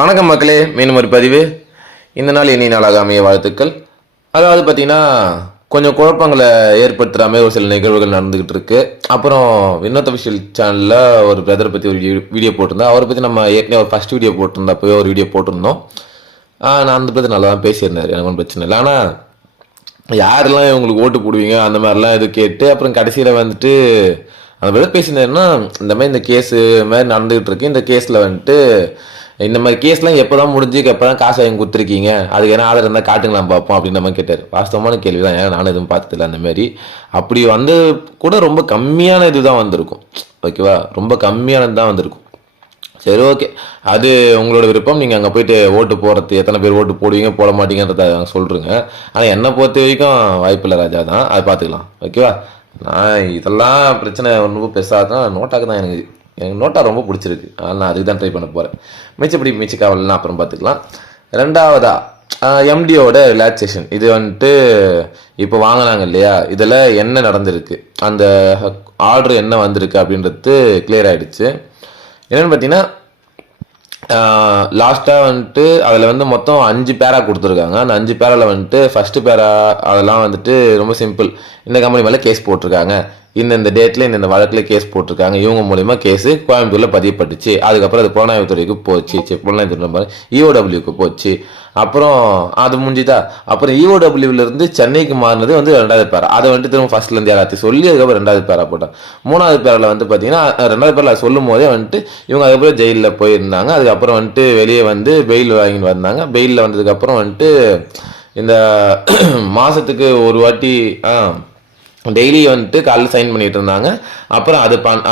வணக்கம் மக்களே, மீண்டும் ஒரு பதிவு. இந்த நாள் இனி நாளாக அமைய வாழ்த்துக்கள். அதாவது பார்த்தீங்கன்னா, கொஞ்சம் குழப்பங்களை ஏற்படுத்துகிற மாதிரி ஒரு சில நிகழ்வுகள் நடந்துக்கிட்டு இருக்கு. அப்புறம் வினோத் அஃபிஷியல் சேனலில் ஒரு பிரதரை பற்றி ஒரு வீடியோ போட்டிருந்தேன். அவரை பற்றி நம்ம ஏற்கனவே ஒரு ஃபஸ்ட் வீடியோ போட்டிருந்தப்போ ஒரு வீடியோ போட்டிருந்தோம். நான் அந்த பற்றி நல்லா தான் பேசியிருந்தார், எனக்கு ஒன்றும் பிரச்சனை இல்லை. ஆனால் யாரெல்லாம் இவங்களுக்கு ஓட்டு போடுவீங்க அந்த மாதிரிலாம் இது கேட்டு அப்புறம் கடைசியில் வந்துட்டு அந்த பிரதர் பேசியிருந்தாருன்னா, இந்த மாதிரி இந்த கேஸு மாதிரி நடந்துகிட்டு இருக்கு. இந்த கேஸில் வந்துட்டு இந்த மாதிரி கேஸ்லாம் எப்போ தான் முடிஞ்சுக்கு எப்போ தான் காசு வாங்கி கொடுத்துருக்கீங்க, அதுக்கு என்ன ஆதரவு இருந்தால் காட்டுங்களாம் பார்ப்போம் அப்படின்ற மாதிரி கேட்டார். வாஸ்தவமான கேள்வி தான், ஏன்னா நானும் எதுவும் பார்த்ததில்ல அந்த மாதிரி. அப்படி வந்து கூட ரொம்ப கம்மியான இது தான் வந்திருக்கும், ஓகேவா? ரொம்ப கம்மியானது தான் வந்திருக்கும். சரி, ஓகே, அது உங்களோட விருப்பம். நீங்கள் அங்கே போயிட்டு ஓட்டு போடுறது, எத்தனை பேர் ஓட்டு போடுவீங்க போட மாட்டீங்கன்றத சொல்கிறேங்க. ஆனால் என்னை பொறுத்த வரைக்கும் வாய்ப்பில்லை, ராஜா தான், அதை பார்த்துக்கலாம், ஓகேவா? நான் இதெல்லாம் பிரச்சனை ஒன்றும் பெருசாக நோட்டாக்கு தான் எனக்கு நோட்டா ரொம்ப பிடிச்சிருக்கு. அதனால் நான் அதுக்கு தான் ட்ரை பண்ண போகிறேன். மிச்ச காவல்லாம் அப்புறம் பார்த்துக்கலாம். ரெண்டாவதா எம்டியோட ரிலாக்ஸேஷன். இது வந்துட்டு இப்போ வாங்கினாங்க இல்லையா, இதில் என்ன நடந்திருக்கு, அந்த ஆர்டர் என்ன வந்திருக்கு அப்படின்றது கிளியர் ஆகிடுச்சு. என்னென்னு பார்த்தீங்கன்னா, லாஸ்ட்டாக வந்துட்டு அதில் வந்து மொத்தம் 5 பேரா கொடுத்துருக்காங்க. அந்த 5 பேராவில் வந்துட்டு ஃபஸ்ட்டு பேரா அதெல்லாம் வந்துட்டு ரொம்ப சிம்பிள். இந்த கம்பெனி மேலே கேஸ் போட்டிருக்காங்க, இந்த டேட்டில் இந்த வழக்கில் கேஸ் போட்டிருக்காங்க, இவங்க மூலிமா கேஸு கோயம்புத்தூரில் பதியப்பட்டுச்சு. அதுக்கப்புறம் அது புலனாய்வுத்துறைக்கு போச்சு, புலனாய்வுத்துறை இஓடபிள்யூக்கு போச்சு. அப்புறம் அது முடிஞ்சுதா. அப்புறம் இஓடபிள்யூவிலேருந்து சென்னைக்கு மாறினது வந்து 2வது பேரா. அதை வந்துட்டு திரும்ப ஃபஸ்ட்லேருந்து எல்லாத்தையும் சொல்லி அதுக்கப்புறம் 2வது பேரா போட்டாங்க. 3வது பேரில் வந்து பார்த்தீங்கன்னா, 2வது பேரில் சொல்லும் போதே வந்துட்டு இவங்க அதுக்கப்புறம் ஜெயிலில் போயிருந்தாங்க. அதுக்கப்புறம் வந்துட்டு வெளியே வந்து பெயில் வாங்கிட்டு வந்தாங்க. பெயிலில் வந்ததுக்கப்புறம் வந்துட்டு இந்த மாதத்துக்கு ஒரு வாட்டி டெய்லி வந்துட்டு காலையில் சைன் பண்ணிட்டு இருந்தாங்க. அப்புறம்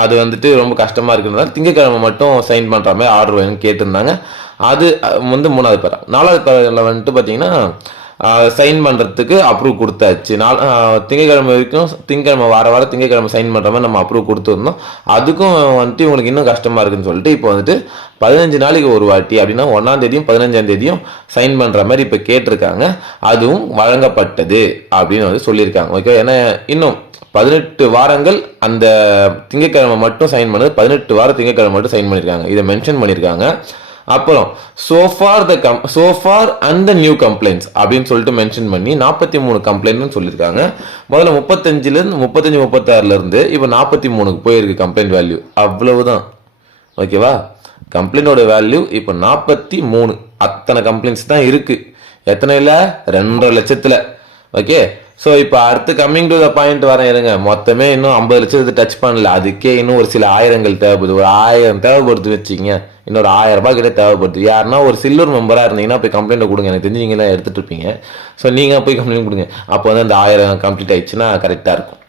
அது வந்துட்டு ரொம்ப கஷ்டமாக இருக்கிறதுனால திங்கக்கிழமை மட்டும் சைன் பண்ணுற மாதிரி ஆர்டர் வேணும்னு கேட்டிருந்தாங்க. அது வந்து 3வது பேரா. 4வது பேரில் வந்துட்டு பார்த்தீங்கன்னா சைன் பண்ணுறதுக்கு அப்ரூவ் கொடுத்தாச்சு. திங்கக்கிழமை வரைக்கும், திங்கக்கிழமை வாரம் திங்கக்கிழமை சைன் பண்ணுற மாதிரி நம்ம அப்ரூவ் கொடுத்துருந்தோம். அதுக்கும் வந்துட்டு இவங்களுக்கு இன்னும் கஷ்டமாக இருக்குன்னு சொல்லிட்டு இப்போ வந்துட்டு 15 நாளைக்கு ஒரு வாட்டி, அப்படின்னா 1ஆம் தேதியும் 15ஆம் தேதியும் சைன் பண்ணுற மாதிரி இப்போ கேட்டிருக்காங்க. அதுவும் வழங்கப்பட்டது அப்படின்னு வந்து சொல்லியிருக்காங்க, ஓகே? ஏன்னா இன்னும் 18 வாரங்கள் அந்த திங்கக்கிழமை மட்டும் சைன் பண்ணது, 18 வாரம் திங்கக்கிழமை மட்டும் சைன் பண்ணியிருக்காங்க, இதை மென்ஷன் பண்ணியிருக்காங்க. அப்புறம் சோஃபார் அந்த நியூ கம்ப்ளைண்ட்ஸ் அப்படின்னு சொல்லிட்டு மென்ஷன் பண்ணி 43 கம்ப்ளைண்ட் சொல்லியிருக்காங்க. முதல்ல 36 இப்போ 43க்கு போயிருக்கு கம்ப்ளைண்ட் வேல்யூ, அவ்வளவுதான், ஓகேவா? கம்ப்ளைண்டோட வேல்யூ இப்போ 43. அத்தனை கம்ப்ளைண்ட்ஸ் தான் இருக்கு. எத்தனை இல்லை? 2.5 லட்சத்தில், ஓகே? ஸோ இப்போ அடுத்து கம்மிங் டு த பாயிண்ட் வரேன், இருங்க. மொத்தமே இன்னும் 50 லட்சத்துக்கு டச் பண்ணல. அதுக்கே இன்னும் ஒரு சில ஆயிரங்கள் தேவைப்படுது. ஒரு 1000 தேவைப்படுது வச்சுக்கிங்க, இன்னொரு 1000 ரூபாய் கிட்ட தேவைப்படுது. யாருன்னா ஒரு சில்வர் மெம்பராக இருந்தீங்கன்னா போய் கம்ப்ளைண்ட்டை கொடுங்க. எனக்கு தெரிஞ்சு நீங்களாம் எடுத்துகிட்டு இருப்பீங்க. ஸோ நீங்கள் போய் கம்ப்ளைண்ட் கொடுங்க. அப்போ வந்து அந்த 1000 கம்ப்ளீட் ஆயிடுச்சுன்னா கரெக்டாக இருக்கும்.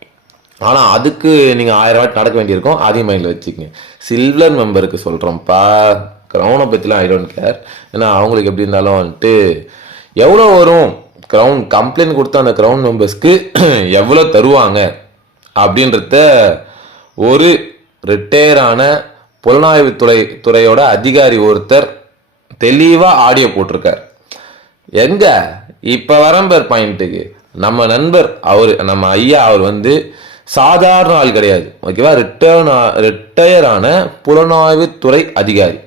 ஆனால் அதுக்கு நீங்கள் 1000 ரூபாய் நடக்க வேண்டியிருக்கும். அதையும் மைண்டில் வச்சுக்கோங்க. சில்வர் மெம்பருக்கு சொல்கிறோம்ப்பா, க்ரௌனை பற்றிலாம் ஐ டோன்ட் கேர். ஏன்னா அவங்களுக்கு எப்படி இருந்தாலும் வந்துட்டு எவ்வளோ வரும், க்ரௌன் கம்ப்ளைண்ட் கொடுத்த அந்த க்ரௌன் மெம்பர்ஸ்க்கு எவ்வளோ தருவாங்க அப்படின்றத ஒரு ரிட்டையரான புலனாய்வுத்துறையோட அதிகாரி ஒருத்தர் தெளிவாக ஆடியோ போட்டிருக்கார். எங்க இப்போ வரம்பர் பாயிண்ட்டுக்கு, நம்ம நண்பர் நம்ம ஐயா அவர் வந்து சாதாரண ஆள் கிடையாது, ஓகேவா? ரிட்டையரான புலனாய்வுத்துறை அதிகாரி.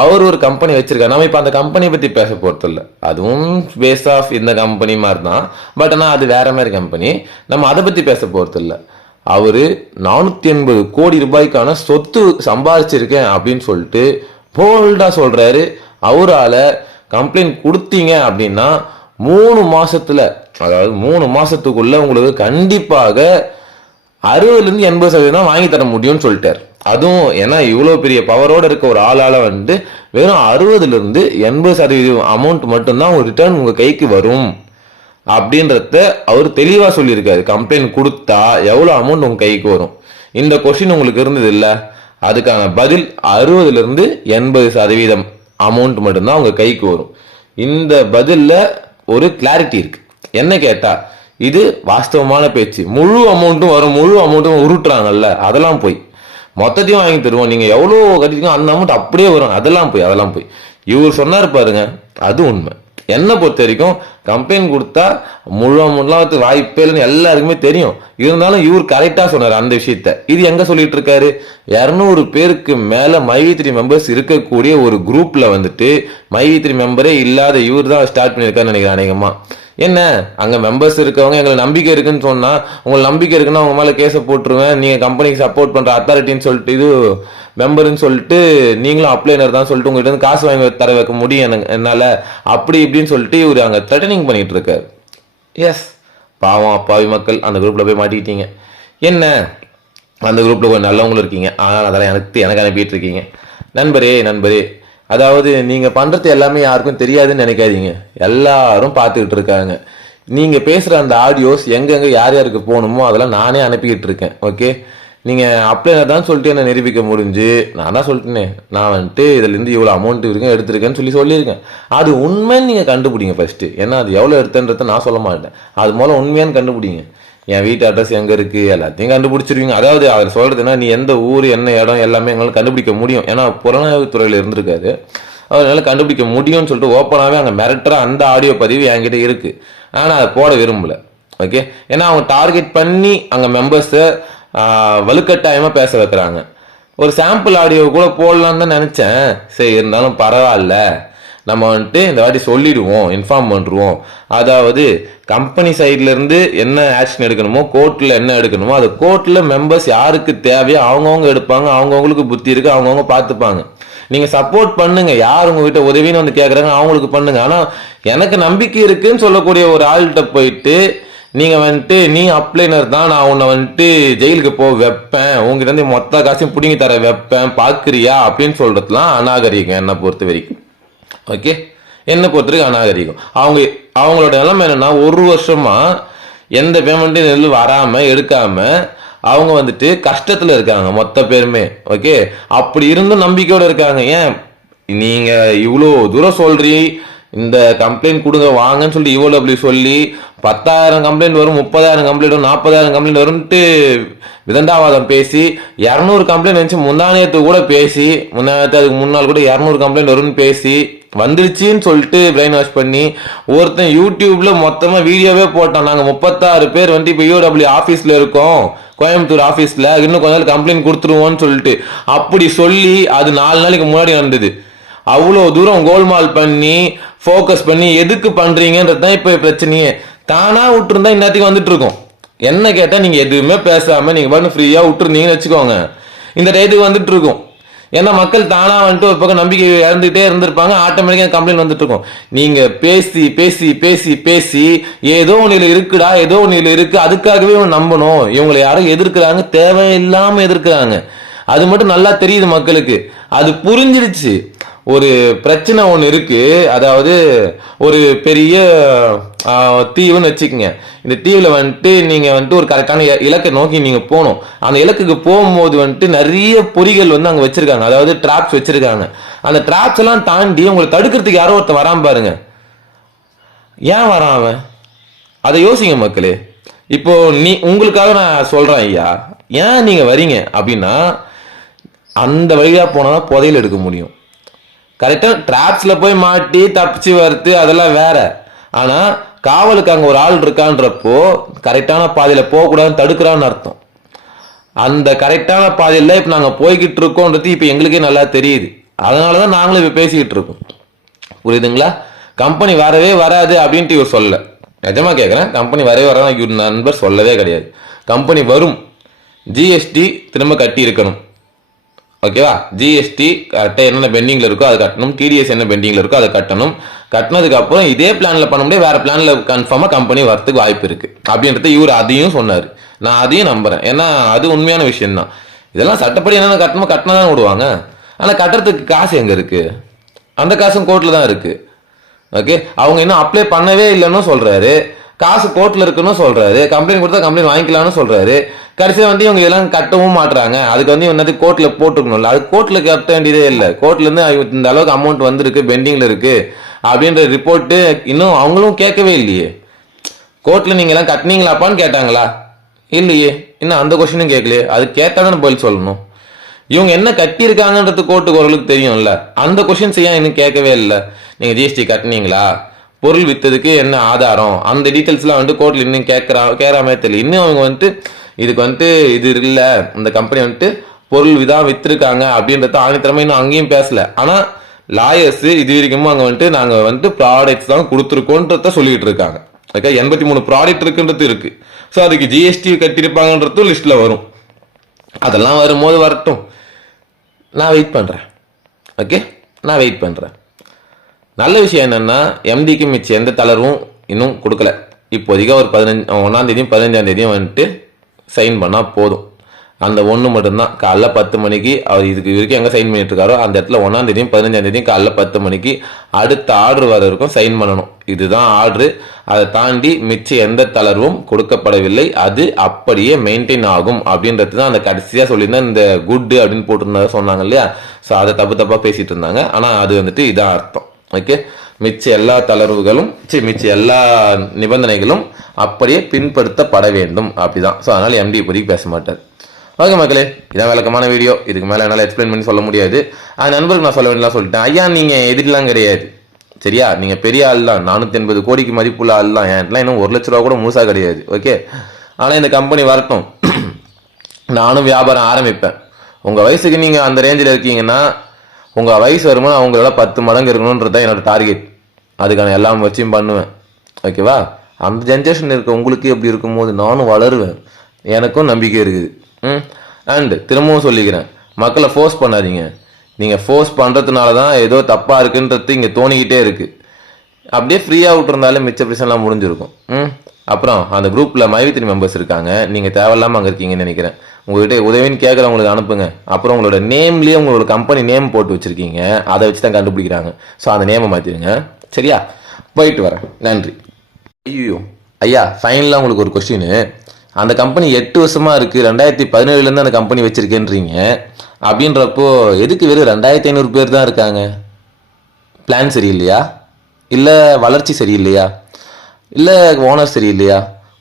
அவர் ஒரு கம்பெனி வச்சிருக்காரு. நம்ம இப்போ அந்த கம்பெனியை பற்றி பேச போகிறது இல்லை, அதுவும் பேஸ் ஆஃப் இந்த கம்பெனி மாதிரி தான். பட் ஆனால் அது வேற மாதிரி கம்பெனி, நம்ம அதை பற்றி பேச போகிறது இல்லை. அவர் 480 கோடி ரூபாய்க்கான சொத்து சம்பாதிச்சிருக்கேன் அப்படின்னு சொல்லிட்டு போல்டாக சொல்கிறாரு. அவரால் கம்ப்ளைண்ட் கொடுத்தீங்க அப்படின்னா 3 மாசத்துல, அதாவது 3 மாசத்துக்குள்ள உங்களுக்கு கண்டிப்பாக 60-80% தான் வாங்கி தர முடியும்னு சொல்லிட்டார். அதுவும் ஏன்னா இவ்வளோ பெரிய பவரோடு இருக்க ஒரு ஆளால் வந்து வெறும் 60-80% அமௌண்ட் மட்டும்தான் ஒரு ரிட்டர்ன் உங்கள் கைக்கு வரும் அப்படின்றத அவர் தெளிவாக சொல்லியிருக்காரு. கம்ப்ளைண்ட் கொடுத்தா எவ்வளோ அமௌண்ட் உங்கள் கைக்கு வரும், இந்த கொஸ்டின் உங்களுக்கு இருந்தது இல்லை, அதுக்கான பதில் 60-80% அமௌண்ட் மட்டும்தான் உங்கள் கைக்கு வரும். இந்த பதிலில் ஒரு கிளாரிட்டி இருக்கு. என்ன கேட்டால் இது வாஸ்தவமான பேச்சு. முழு அமௌண்ட்டும் வரும், முழு அமௌண்ட்டும் உருட்டுறாங்கல்ல, அதெல்லாம் போய் மொத்தத்தையும் வாங்கி தருவோம், நீங்கள் எவ்வளோ கட்டிங்க அந்த அமௌண்ட் அப்படியே வரும், அதெல்லாம் போய் இவர் சொன்னார் பாருங்க, அது உண்மை. என்னை பொறுத்த வரைக்கும் கம்ப்ளைண்ட் கொடுத்தா முழுவதுக்கு வாய்ப்பே இல்லைன்னு எல்லாருக்குமே தெரியும். இருந்தாலும் இவர் கரெக்டா சொன்னார் அந்த விஷயத்த. இது எங்க சொல்லிட்டு இருக்காரு, 200 பேருக்கு மேல மைவி3 மெம்பர்ஸ் இருக்கக்கூடிய ஒரு குரூப்ல வந்துட்டு மைவி3 மெம்பரே இல்லாத இவர் தான் ஸ்டார்ட் பண்ணியிருக்காருன்னு நினைக்கிறேன் அநேகமா. என்ன அங்க மெம்பர்ஸ் இருக்கவங்க எங்களுக்கு நம்பிக்கை இருக்குன்னு சொன்னா, உங்களுக்கு நம்பிக்கை இருக்குன்னா உங்க மேல கேஸை போட்டுருவேன், நீங்க கம்பெனிக்கு சப்போர்ட் பண்ற அத்தாரிட்டின்னு சொல்லிட்டு இது மெம்பர்ன்னு சொல்லிட்டு நீங்களும் அப்ளைனர் தான் சொல்லிட்டு உங்ககிட்ட இருந்து காசு வாங்கி தர வைக்க முடியும் என்னால, அப்படி இப்படின்னு சொல்லிட்டு இவர் அங்க த்ரெட்டனிங் பண்ணிட்டு இருக்காரு. எஸ், பாவம் அப்பாவி மக்கள் அந்த குரூப்ல போய் மாட்டிக்கிட்டீங்க. என்ன அந்த குரூப்ல கொஞ்சம் நல்லவங்களும் இருக்கீங்க, ஆனால் அதெல்லாம் எனக்கு அனுப்பிட்டு இருக்கீங்க. நண்பரே, அதாவது நீங்க பண்றது எல்லாமே யாருக்கும் தெரியாதுன்னு நினைக்காதீங்க, எல்லாரும் பார்த்துக்கிட்டு இருக்காங்க. நீங்க பேசுற அந்த ஆடியோஸ் எங்கெங்க யார் யாருக்கு போகணுமோ அதெல்லாம் நானே அனுப்பிக்கிட்டு இருக்கேன். ஓகே, நீங்க அப்ளைனர் தான் சொல்லிட்டு என்ன நிரூபிக்க முடிஞ்சு, நான் தான் சொல்லிட்டேனே நான் வந்துட்டு இதுல இருந்து இவ்வளவு அமௌண்ட் இருக்கேன் எடுத்திருக்கேன்னு சொல்லியிருக்கேன். அது உண்மைன்னு நீங்க கண்டுபிடிங்க ஃபர்ஸ்ட். ஏன்னா அது எவ்வளவு எடுத்தன்றத நான் சொல்ல மாட்டேன், அது மூலம் உண்மையான்னு கண்டுபிடிங்க. என் வீட்டு அட்ரஸ் எங்க இருக்கு எல்லாத்தையும் கண்டுபிடிச்சிருவீங்க. அதாவது அவர் சொல்றதுன்னா நீ எந்த ஊர் என்ன இடம் எல்லாமே எங்களால் கண்டுபிடிக்க முடியும். ஏன்னா புலனாய்வுத்துறையில இருந்திருக்காரு, அதனால கண்டுபிடிக்க முடியும்னு சொல்லிட்டு ஓப்பனாகவே அங்கே மிரட்டுற அந்த ஆடியோ பதிவு என்கிட்ட இருக்கு. ஆனால் அதை போட விரும்பல. ஓகே, ஏன்னா அவங்க டார்கெட் பண்ணி அங்கே மெம்பர்ஸை வலுக்கட்டாயமா பேச வைக்கிறாங்க. ஒரு சாம்பிள் ஆடியோ கூட போடலான்னு தான் நினைச்சேன். சரி, இருந்தாலும் பரவாயில்ல, நம்ம வந்துட்டு இந்த வாட்டி சொல்லிடுவோம், இன்ஃபார்ம் பண்ணுவோம். அதாவது கம்பெனி சைட்ல இருந்து என்ன ஆக்ஷன் எடுக்கணுமோ, கோர்ட்ல என்ன எடுக்கணுமோ அது கோர்ட்ல மெம்பர்ஸ் யாருக்கு தேவையோ அவங்கவுங்க எடுப்பாங்க. அவங்கவுங்களுக்கு புத்தி இருக்கு, அவங்கவுங்க பார்த்துப்பாங்க. நீங்க சப்போர்ட் பண்ணுங்க, யார் உங்ககிட்ட உதவின்னு வந்து கேட்குறாங்க அவங்களுக்கு பண்ணுங்க. ஆனா எனக்கு நம்பிக்கை இருக்குன்னு சொல்லக்கூடிய ஒரு ஆள்கிட்ட போயிட்டு நீங்க வந்துட்டு நீ அப்ளைனர் தான், நான் உன்னை வந்துட்டு ஜெயிலுக்கு போ வைப்பேன், உங்ககிட்ட இருந்து மொத்த காசையும் பிடிங்கி தர வைப்பேன் பாக்குறியா அப்படின்னு சொல்றதுலாம் அநாகரிகம் என்னை பொறுத்த வரைக்கும். ஓகே, என்னை பொறுத்த வரைக்கும் அநாகரிகம். அவங்களோட நிலைமை என்னன்னா, 1 வருஷமா எந்த பேமெண்ட்டும் நெல் வராம எடுக்காம அவங்க வந்துட்டு கஷ்டத்துல இருக்காங்க மொத்த பேருமே. ஓகே, அப்படி இருந்தும் நம்பிக்கையோட இருக்காங்க. ஏன் நீங்க இவ்வளோ தூரம் சொல்றீ, இந்த கம்ப்ளைண்ட் கொடுங்க வாங்கன்னு சொல்லி இவ்வளோ சொல்லி 10,000 கம்ப்ளைண்ட் வரும், 30,000 கம்ப்ளைண்ட் வரும், 40,000 கம்ப்ளைண்ட் வரும்ட்டு விதண்டாவாதம் பேசி 200 கம்ப்ளைண்ட் வந்துச்சு. முந்தானத்து கூட பேசி அதுக்கு முன்னாள் கூட 200 கம்ப்ளைண்ட் வரும்னு பேசி வந்துருச்சுன்னு சொல்லிட்டு பிரெயின் வாஷ் பண்ணி ஒருத்தன் யூடியூப்ல மொத்தமா வீடியோவே போட்டான். நாங்க 36 பேர் வந்து இப்போ யூடபிள்யூ ஆபீஸ்ல இருக்கோம், கோயம்புத்தூர் ஆபீஸ்ல, இன்னும் கொஞ்ச நாள் கம்ப்ளைண்ட் கொடுத்துருவோம்னு சொல்லிட்டு அப்படி சொல்லி அது 4 நாளைக்கு முன்னாடி நடந்தது. அவ்வளோ தூரம் கோல்மால் பண்ணி ஃபோக்கஸ் பண்ணி எதுக்கு பண்றீங்கன்றது தான் இப்போ பிரச்சனையே. தானா விட்டுருந்தா இன்னத்துக்கு வந்துட்டு இருக்கோம். என்ன கேட்டா நீங்க எதுவுமே பேசாம நீங்க பண்ணு ஃப்ரீயா விட்டுருந்தீங்கன்னு வச்சுக்கோங்க, இந்த டயத்துக்கு வந்துட்டு இருக்கும். ஏன்னா மக்கள் தானா வந்துட்டு ஒரு பக்கம் நம்பிக்கை இழந்துகிட்டே இருந்திருப்பாங்க, ஆட்டோமேட்டிக்கா கம்ப்ளைண்ட் வந்துட்டு இருக்கும். நீங்க பேசி பேசி பேசி பேசி ஏதோ ஒன்னில இருக்குடா, ஏதோ ஒன்னில இருக்கு, அதுக்காகவே நம்பணும். இவங்களை யாரும் எதிர்க்கிறாங்க, தேவையில்லாம எதிர்க்கிறாங்க, அது மட்டும் நல்லா தெரியுது மக்களுக்கு. அது புரிஞ்சிடுச்சு. ஒரு பிரச்சனை ஒன்று இருக்கு, அதாவது ஒரு பெரிய தீவுன்னு வச்சுக்கோங்க. இந்த தீவுல வந்துட்டு நீங்க வந்துட்டு ஒரு கரெக்டான இலக்கை நோக்கி நீங்க போகணும். அந்த இலக்குக்கு போகும்போது வந்துட்டு நிறைய பொறிகள் வந்து அங்க வச்சிருக்காங்க, அதாவது டிராப்ஸ் வச்சிருக்காங்க. அந்த டிராப்ஸ் எல்லாம் தாண்டி உங்களை தடுக்கிறதுக்கு யாரோ ஒருத்தர் வராம பாருங்க. ஏன் வரான் அவன், அதை யோசிங்க மக்களே. இப்போ உங்களுக்காக நான் சொல்றேன் ஐயா, ஏன் நீங்க வரீங்க அப்படின்னா அந்த வழியா போனாதான் புதையல் எடுக்க முடியும். கரெக்டா டிராப்ஸ்ல போய் மாட்டி தப்பிச்சு வருது அதெல்லாம் வேற. ஆனா காவலுக்கு அங்க ஒரு ஆள் இருக்கான்றப்போ கரெக்டான பாதையில போகக்கூடாதுன்னு தடுக்கிறான்னு அர்த்தம். அந்த கரெக்டான பாதையில இப்ப நாங்க போய்கிட்டு இருக்கோன்றது இப்ப எங்களுக்கே நல்லா தெரியுது. அதனாலதான் நாங்களும் இப்ப பேசிக்கிட்டு இருக்கோம். புரியுதுங்களா? கம்பெனி வரவே வராது அப்படின்ட்டு இவர் சொல்ல, நிஜமா கேட்கறேன், கம்பெனி வரவே வராது இவர் நண்பர் சொல்லவே கிடையாது. கம்பெனி வரும், ஜிஎஸ்டி திரும்ப கட்டி இருக்கணும். ஓகேவா? ஜிஎஸ்டி கரெக்டாக என்னென்ன பெண்டிங்கில் இருக்கோ அதை கட்டணும், டிடிஎஸ் என்ன பெண்டிங்கில் இருக்கோ அதை கட்டணும். கட்டினதுக்கு அப்புறம் இதே பிளானில் பண்ண முடியாது, வேற பிளானில் கன்ஃபார்மாக கம்பெனி வரத்துக்கு வாய்ப்பு இருக்கு அப்படின்றத இவர் அதையும் சொன்னார். நான் அதையும் நம்புறேன், ஏன்னா அது உண்மையான விஷயம் தான். இதெல்லாம் சட்டப்படி என்னென்ன கட்டணுமோ கட்டினா தான் விடுவாங்க. ஆனால் கட்டுறதுக்கு காசு எங்கே இருக்கு? அந்த காசும் கோர்ட்டில் தான் இருக்கு. ஓகே, அவங்க இன்னும் அப்ளை பண்ணவே இல்லைன்னு சொல்றாரு, காசு கோர்ட்ல இருக்குன்னு சொல்றாரு, கம்ப்ளைண்ட் கொடுத்தா கம்ப்ளைண்ட் வாங்கிக்கலாம்னு சொல்றாரு. கடைசியா வந்து இவங்க இதெல்லாம் கட்டவும் மாட்டுறாங்க. அதுக்கு வந்து என்னது கோர்ட்ல போட்டுக்கணும்ல, அது கோர்ட்ல கட்ட வேண்டியதே இல்லை. கோர்ட்ல இருந்து இந்த அளவுக்கு அமௌண்ட் வந்திருக்கு, பெண்டிங்ல இருக்கு அப்படின்ற ரிப்போர்ட் இன்னும் அவங்களும் கேட்கவே இல்லையே. கோர்ட்ல நீங்க எல்லாம் கட்டினீங்களாப்பான்னு கேட்டாங்களா? இல்லையே, இன்னும் அந்த கொஸ்டினும் கேட்கலையே. அது கேட்டாலும் பதில் சொல்லணும். இவங்க என்ன கட்டியிருக்காங்கன்றது கோர்ட்டுக்கு ஓரளவுக்கு தெரியும்ல, அந்த கொஸ்டின்ஸ் ஏன் இன்னும் கேட்கவே இல்லை. நீங்க ஜிஎஸ்டி கட்டினீங்களா, பொருள் விற்றதுக்கு என்ன ஆதாரம், அந்த டீட்டெயில்ஸ்லாம் வந்துட்டு கோர்ட்டில் இன்னும் கேட்குறாமே தெரியல. இன்னும் அவங்க வந்துட்டு இதுக்கு வந்துட்டு இது இல்லை, இந்த கம்பெனி வந்துட்டு பொருள் வித்திருக்காங்க அப்படின்றத ஆணித்தரமா இன்னும் அங்கேயும் பேசல. ஆனால் லாயர்ஸ் இது வரைக்கும் அங்கே வந்துட்டு நாங்கள் வந்துட்டு ப்ராடக்ட்ஸ் தான் கொடுத்துருக்கோன்றத சொல்லிட்டு இருக்காங்க. ஓகே, 83 ப்ராடக்ட் இருக்குன்றது இருக்கு. ஸோ அதுக்கு ஜிஎஸ்டி கட்டியிருப்பாங்கன்றதும் லிஸ்ட்டில் வரும். அதெல்லாம் வரும்போது வரட்டும், நான் வெயிட் பண்ணுறேன். ஓகே, நான் வெயிட் பண்ணுறேன். நல்ல விஷயம் என்னென்னா எம்டிக்கு மிச்சம் எந்த தளர்வும் இன்னும் கொடுக்கல. இப்போதைக்கு ஒரு 1ஆம் தேதியும் 15ஆம் தேதியும் வந்துட்டு சைன் பண்ணால் போதும். அந்த ஒன்று மட்டும்தான். காலைல 10 மணிக்கு அவர் இதுக்கு வரைக்கும் எங்கே சைன் பண்ணிட்டு இருக்காரோ அந்த இடத்துல 1ஆம் தேதியும் 15ஆம் தேதியும் காலைல 10 மணிக்கு அடுத்த ஆர்டர் வர இருக்கும் சைன் பண்ணணும். இதுதான் ஆர்டரு. அதை தாண்டி மிச்சம் எந்த தளர்வும் கொடுக்கப்படவில்லை. அது அப்படியே மெயின்டைன் ஆகும் அப்படின்றது தான் அந்த கடைசியாக சொல்லியிருந்தேன். இந்த குட்டு அப்படின்னு போட்டிருந்தா சொன்னாங்க இல்லையா, ஸோ அதை தப்பாக பேசிட்டு இருந்தாங்க. ஆனால் அது வந்துட்டு இதான் அர்த்தம். ஓகே, மிச்ச எல்லா தளர்வுகளும் மிச்ச எல்லா நிபந்தனைகளும் அப்படியே பின்படுத்தப்பட வேண்டும் அப்படிதான். ஸோ அதனால் எம்டி இப்போதைக்கு பேச மாட்டார். ஓகே மக்களே, இதான் விளக்கமான வீடியோ. இதுக்கு மேலே என்னால் எக்ஸ்பிளைன் பண்ணி சொல்ல முடியாது. அது நண்பருக்கு நான் சொல்ல வேண்டியலாம் சொல்லிட்டேன். ஐயா நீங்கள் எதிரிலாம் கிடையாது, சரியா? நீங்கள் பெரிய ஆள் தான், 480 கோடிக்கு மதிப்புள்ள ஆள் தான். என்கிட்டலாம் இன்னும் 1 லட்ச ரூபா கூட முழுசாக கிடையாது. ஓகே, ஆனால் இந்த கம்பெனி வரட்டும், நானும் வியாபாரம் ஆரம்பிப்பேன். உங்கள் வயசுக்கு நீங்கள் அந்த ரேஞ்சில் இருக்கீங்கன்னா உங்கள் வயசு வருமானம் அவங்களோட 10 மடங்கு இருக்கணுன்றது தான் என்னோட டார்கெட். அதுக்கான எல்லா முயற்சியும் பண்ணுவேன். ஓகேவா? அந்த ஜென்ரேஷன் இருக்க உங்களுக்கு எப்படி இருக்கும்போது நானும் வளருவேன். எனக்கும் நம்பிக்கை இருக்குது. அண்ட் திரும்பவும் சொல்லிக்கிறேன், மக்களை ஃபோர்ஸ் பண்ணாதீங்க. நீங்கள் ஃபோர்ஸ் பண்ணுறதுனால தான் ஏதோ தப்பாக இருக்குன்றது இங்கே தோணிக்கிட்டே இருக்குது. அப்படியே ஃப்ரீயாக விட்டுருந்தாலே மிச்ச பிரச்சனைலாம் முடிஞ்சிருக்கும். அப்புறம் அந்த குரூப்பில் மைவித்திரி மெம்பர்ஸ் இருக்காங்க, நீங்கள் தேவையில்லாமல் அங்கே இருக்கீங்கன்னு நினைக்கிறேன். உங்கள்கிட்ட உதவின்னு கேட்குறவங்களுக்கு அனுப்புங்க. அப்புறம் உங்களோட நேம்லேயே உங்களோட கம்பெனி நேம் போட்டு வச்சுருக்கீங்க, அதை வச்சு தான் கண்டுபிடிக்கிறாங்க. ஸோ அந்த நேமை மாற்றிடுங்க, சரியா? போயிட்டு வரேன், நன்றி. ஐயோ ஐயா, ஃபைனலாக உங்களுக்கு ஒரு கொஸ்டின். அந்த கம்பெனி 8 வருஷமாக இருக்குது, 2017 அந்த கம்பெனி வச்சுருக்கேன்றீங்க. அப்படின்றப்போ எதுக்கு வெறும் 2500 பேர் தான் இருக்காங்க? பிளான் சரியில்லையா, இல்லை வளர்ச்சி சரியில்லையா, இல்லை ஓனர் சரியில்லையா?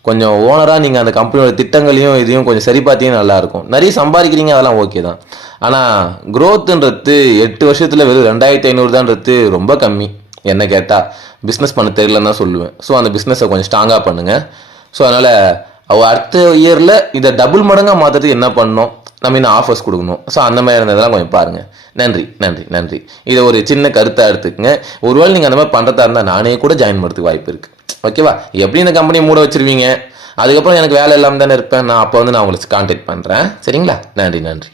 கொஞ்சம் ஓனராக நீங்கள் அந்த கம்பெனியோட திட்டங்களையும் இதையும் கொஞ்சம் சரி பார்த்தீங்கன்னா நல்லாயிருக்கும். நிறைய சம்பாதிக்கிறீங்க, அதெல்லாம் ஓகே தான். ஆனால் க்ரோத்துன்றது 8 வருஷத்தில் வெறும் 2500 தான்றது ரொம்ப கம்மி. என்ன கேட்டால் பிஸ்னஸ் பண்ண தெரியலன்னு தான் சொல்லுவேன். ஸோ அந்த பிஸ்னஸை கொஞ்சம் ஸ்ட்ராங்காக பண்ணுங்கள். ஸோ அதனால் அடுத்த இயரில் இதை டபுள் மடங்காக மாற்றுறதுக்கு என்ன பண்ணணும், நம்ம இன்னும் ஆஃபர்ஸ் கொடுக்கணும். ஸோ அந்த மாதிரி இருந்ததெல்லாம் கொஞ்சம் பாருங்கள். நன்றி நன்றி நன்றி. இதை ஒரு சின்ன கருத்தாக எடுத்துக்கங்க. ஒருவேளை நீங்கள் அந்த மாதிரி பண்ணுறதா இருந்தால் நானே கூட ஜாயின் பண்ணுறதுக்கு வாய்ப்பு இருக்குது. ஓகேவா? எப்படி இந்த கம்பெனியை மூட வச்சிருவீங்க, அதுக்கப்புறம் எனக்கு வேலை இல்லாமல் தானே இருப்பேன். நான் அப்போ நான் உங்களுக்கு கான்டாக்ட் பண்ணுறேன், சரிங்களா? நன்றி நன்றி.